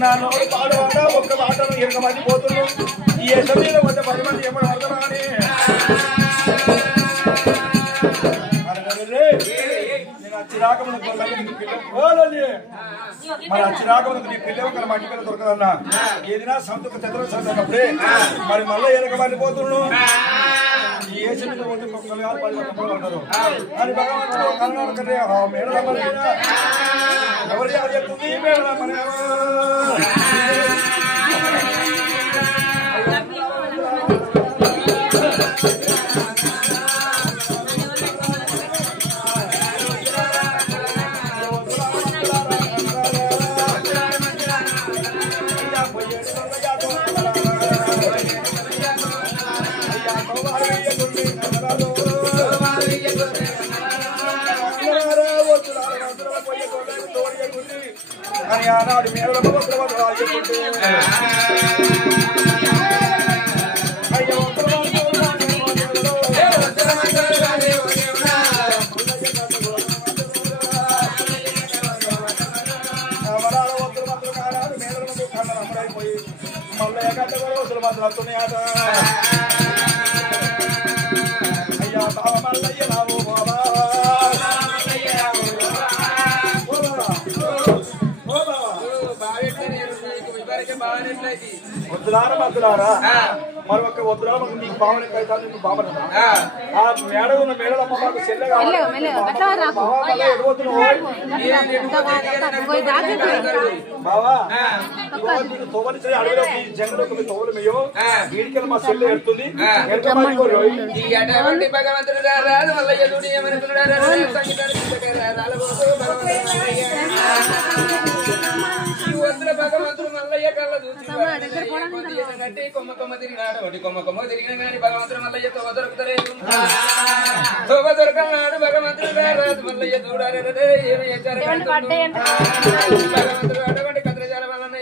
నా నోరు పాడవాడ ఒక్క మాటను ఇరగమని పోతున్నాం ఈ ఎట్ల మీద వద్ద 10 మంది ఎప్పుడు అర్థమా అని నేను చిరాకమునకు మరి చిరాకమునకు నీ పిల్ల ఒక మట్టి పిల్ల దొరకదన్నా ఏదినా సంతకు చంద్ర సంతకప్పుడే మరి మళ్ళీ ఎరగమని పోతున్నాం ఈ ఏసు మీద పోతే ఒక్కరు కాదు 10 మంది అంటారు అని భగవంతుడు కన్నాడు కదే మేడల మరి ఎవరు యారు చెప్తుంది మేడల మరి అని ఆనాడు మేడల పోయి మళ్ళీ గంట రోజులు మాత్రం వస్తున్నాయట అయ్యా బాబా మల్లయ్య రావు బాబా వద్దులారా మద్దులారా మరి ఒక వద్దులా నీకు బావని కైతాలు నీకు బావనా ఆ మేడ ఉన్న మేడల అమ్మకు చెల్లెగా బావా నీకు తోవలి చేయి అడవిలో జంగలోకి తోవలు మేయో వీడికెళ్ళి మా చెల్లె ఎడుతుంది భగవంతుడు రాదు మల్లయ్య భగవంతుడు మల్లయ్య కళ్ళ చూసి కొమ్మ కొమ్మ తిరిగినాడు ఒకటి కొమ్మ కొమ్మ తిరిగిన కానీ భగవంతుడు మల్లయ్య తోవ దొరుకుతలేదు తోవ దొరకనాడు భగవంతుడు రాదు మల్లయ్య చూడాలి ఏమి భగవంతుడు అటువంటి కత్రజాల వలన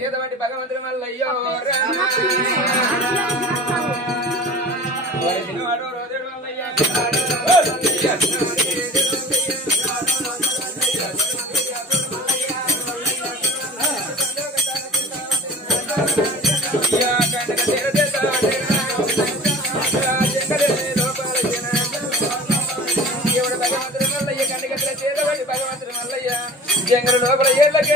చేతబట్టి భగవంతుడు మల్లయ్యో వాడు రోజు మల్లయ్య జంగల లోపల ఏళ్ళకి